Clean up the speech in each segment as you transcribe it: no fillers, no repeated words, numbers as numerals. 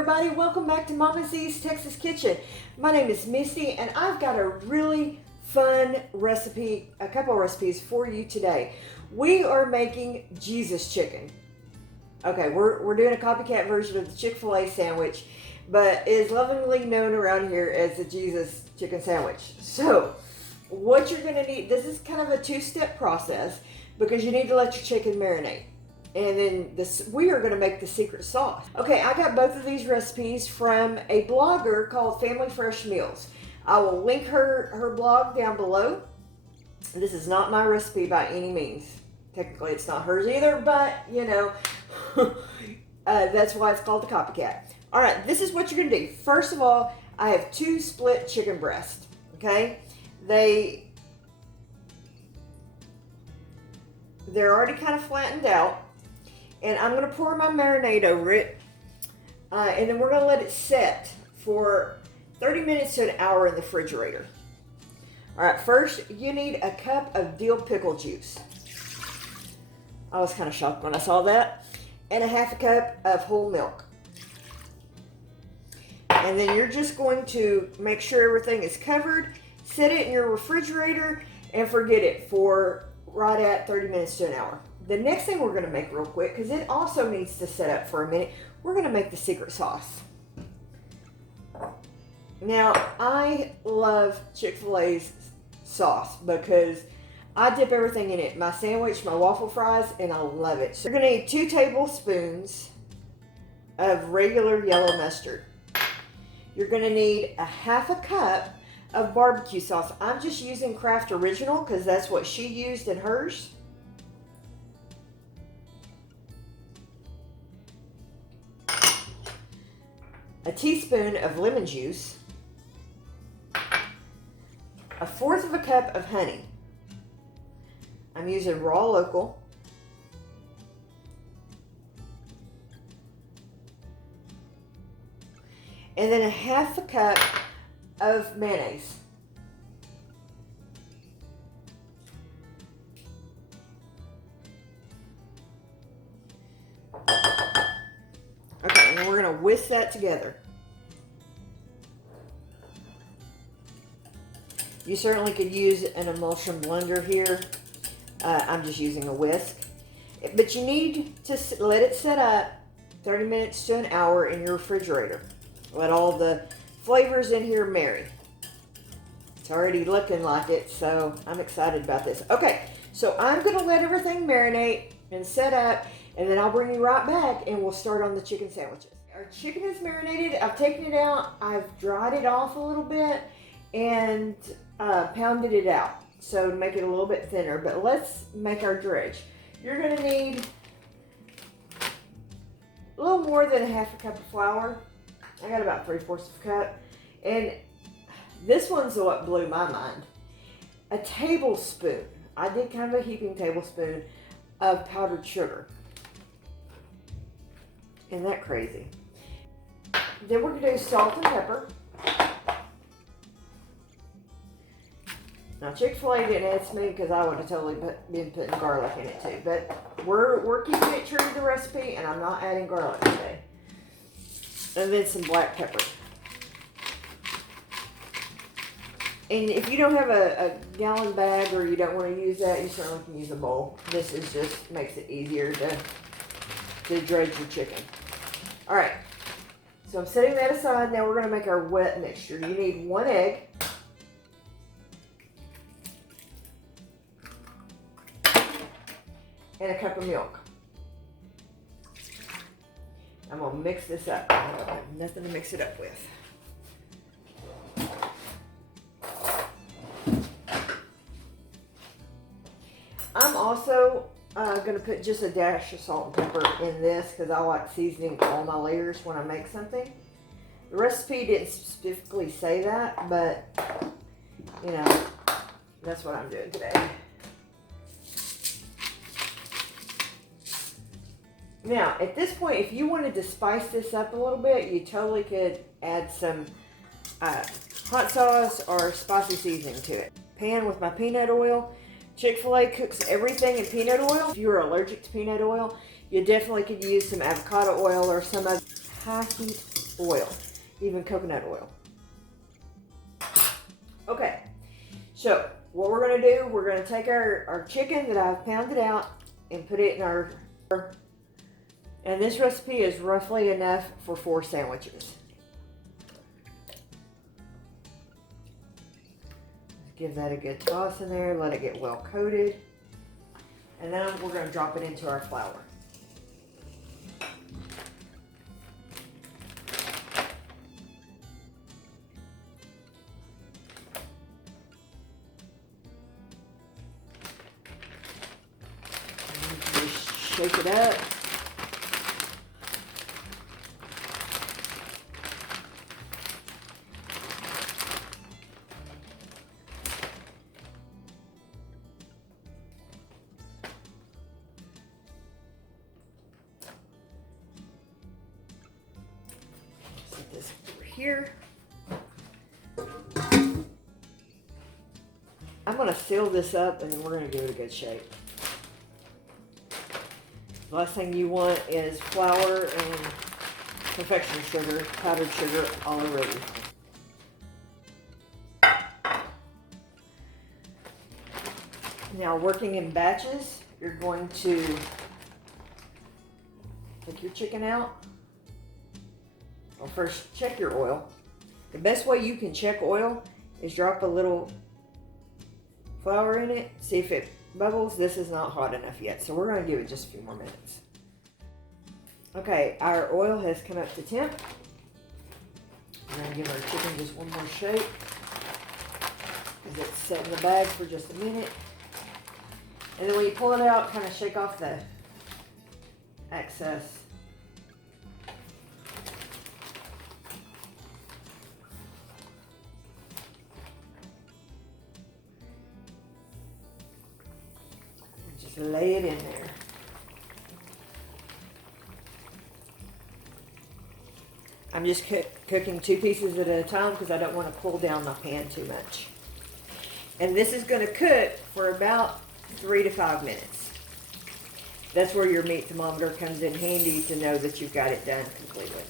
everybody, welcome back to Mama Z's Texas Kitchen. My name is Misty and I've got a really fun recipe, a couple of recipes for you today. We are making Jesus chicken. Okay, we're doing a copycat version of the Chick-Fil-a Sandwich, but it is lovingly known around here as the Jesus chicken sandwich. So what you're gonna need, this is kind of a two-step process because you need to let your chicken marinate. And then we are going to make the secret sauce. Okay, I got both of these recipes from a blogger called Family Fresh Meals. I will link her blog down below. This is not my recipe by any means. Technically, it's not hers either, but you know, that's why it's called the Copycat. All right, this is what you're going to do. First of all, I have 2 split chicken breasts. Okay, they're already kind of flattened out. And I'm going to pour my marinade over it. And then we're going to let it set for 30 minutes to an hour in the refrigerator. All right, first you need a cup of dill pickle juice. I was kind of shocked when I saw that. And a half a cup of whole milk. And then you're just going to make sure everything is covered. Set it in your refrigerator and forget it for right at 30 minutes to an hour. The next thing we're going to make real quick, because it also needs to set up for a minute, we're going to make the secret sauce. Now, I love Chick-fil-A's sauce because I dip everything in it. My sandwich, my waffle fries, and I love it. So you're going to need 2 tablespoons of regular yellow mustard. You're going to need a half a cup of barbecue sauce. I'm just using Kraft Original because that's what she used in hers. A teaspoon of lemon juice, 1/4 of a cup of honey. I'm using raw local. And then a half a cup of mayonnaise. Okay, and we're going to whisk that together. You certainly could use an emulsion blender here. I'm just using a whisk. But you need to let it set up 30 minutes to an hour in your refrigerator. Let all the flavors in here marry. It's already looking like it, so I'm excited about this. Okay, so I'm going to let everything marinate and set up, and then I'll bring you right back and we'll start on the chicken sandwiches. Our chicken is marinated. I've taken it out. I've dried it off a little bit and pounded it out so to make it a little bit thinner. But let's make our dredge. You're going to need a little more than a half a cup of flour. I got about 3/4 of a cup. And this one's what blew my mind. A tablespoon. I did kind of a heaping tablespoon of powdered sugar. Isn't that crazy? Then we're going to do salt and pepper. Now Chick-fil-A didn't ask me because I would have totally been putting garlic in it too. But we're keeping it true to the recipe and I'm not adding garlic today. And then some black pepper. And if you don't have a gallon bag or you don't want to use that, you certainly can use a bowl. This is just makes it easier to dredge your chicken. All right, so I'm setting that aside. Now we're going to make our wet mixture. You need 1 egg. And a cup of milk. I'm going to mix this up. I don't have nothing to mix it up with. I'm also going to put just a dash of salt and pepper in this because I like seasoning all my layers when I make something. The recipe didn't specifically say that, but you know, that's what I'm doing today. Now, at this point, if you wanted to spice this up a little bit, you totally could add some hot sauce or spicy seasoning to it. Pan with my peanut oil. Chick-fil-A cooks everything in peanut oil. If you're allergic to peanut oil, you definitely could use some avocado oil or some other high heat oil, even coconut oil. Okay, so what we're going to do, we're going to take our chicken that I've pounded out and put it in our, and this recipe is roughly enough for 4 sandwiches. Give that a good toss in there, let it get well coated, and then we're going to drop it into our flour. Shake it up. Set this over here. I'm going to seal this up and then we're going to give it a good shake. The last thing you want is flour and confectionery sugar, powdered sugar all over everything. Now, working in batches, you're going to take your chicken out. Well, first, check your oil. The best way you can check oil is drop a little flour in it, see if it bubbles. This is not hot enough yet, so we're going to give it just a few more minutes. Okay, our oil has come up to temp. We're going to give our chicken just one more shake as it's set in the bag for just a minute. And then when you pull it out, kind of shake off the excess. Just lay it in there. I'm just cooking 2 pieces at a time because I don't want to pull down my pan too much. And this is going to cook for about 3 to 5 minutes. That's where your meat thermometer comes in handy to know that you've got it done completely.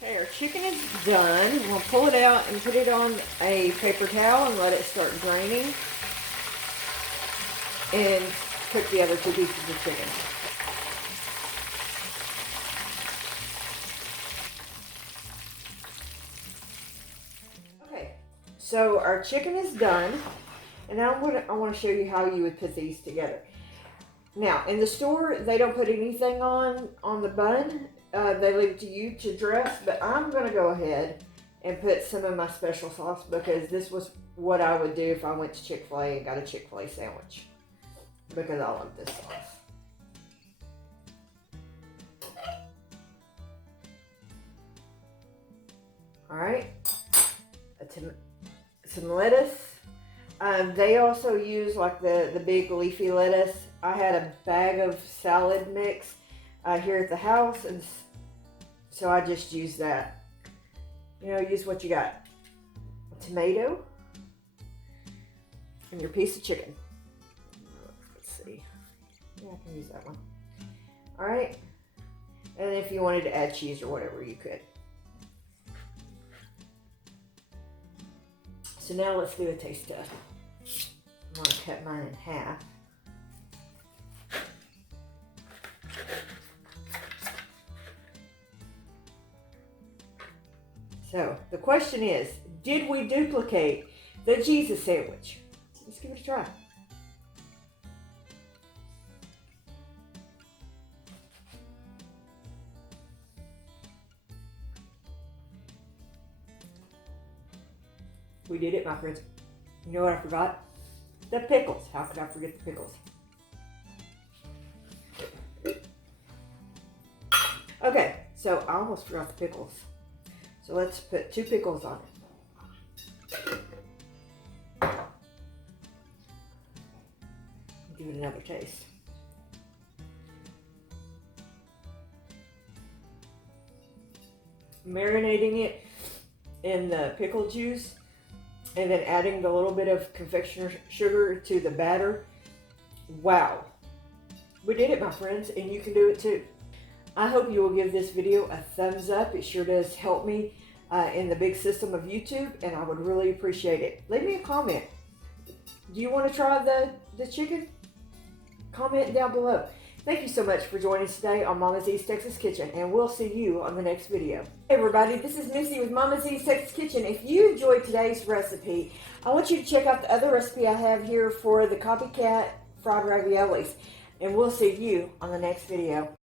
Our chicken is done. We'll pull it out and put it on a paper towel and let it start draining. And cook the other 2 pieces of chicken. Okay, so our chicken is done. And now I want to show you how you would put these together. Now, in the store, they don't put anything on the bun. They leave it to you to dress, but I'm going to go ahead and put some of my special sauce because this was what I would do if I went to Chick-fil-A and got a Chick-fil-A sandwich because I love this sauce. Alright, some lettuce. They also use like the big leafy lettuce. I had a bag of salad mix here at the house, and so I just use that. You know, use what you got. A tomato and your piece of chicken. Let's see. Yeah, I can use that one. All right. And if you wanted to add cheese or whatever, you could. So now let's do a taste test. I'm going to cut mine in half. So, the question is, did we duplicate the Jesus sandwich? Let's give it a try. We did it, my friends. You know what I forgot? The pickles. How could I forget the pickles? Okay, so I almost forgot the pickles. So let's put 2 pickles on it. Give it another taste. Marinating it in the pickle juice and then adding the little bit of confectioner sugar to the batter. Wow. We did it, my friends, and you can do it too. I hope you will give this video a thumbs up. It sure does help me in the big system of YouTube, and I would really appreciate it. Leave me a comment. Do you want to try the chicken? Comment down below. Thank you so much for joining us today on Mama Z's Texas Kitchen, and we'll see you on the next video. Hey everybody, this is Missy with Mama Z's Texas Kitchen. If you enjoyed today's recipe, I want you to check out the other recipe I have here for the Copycat fried raviolis, and we'll see you on the next video.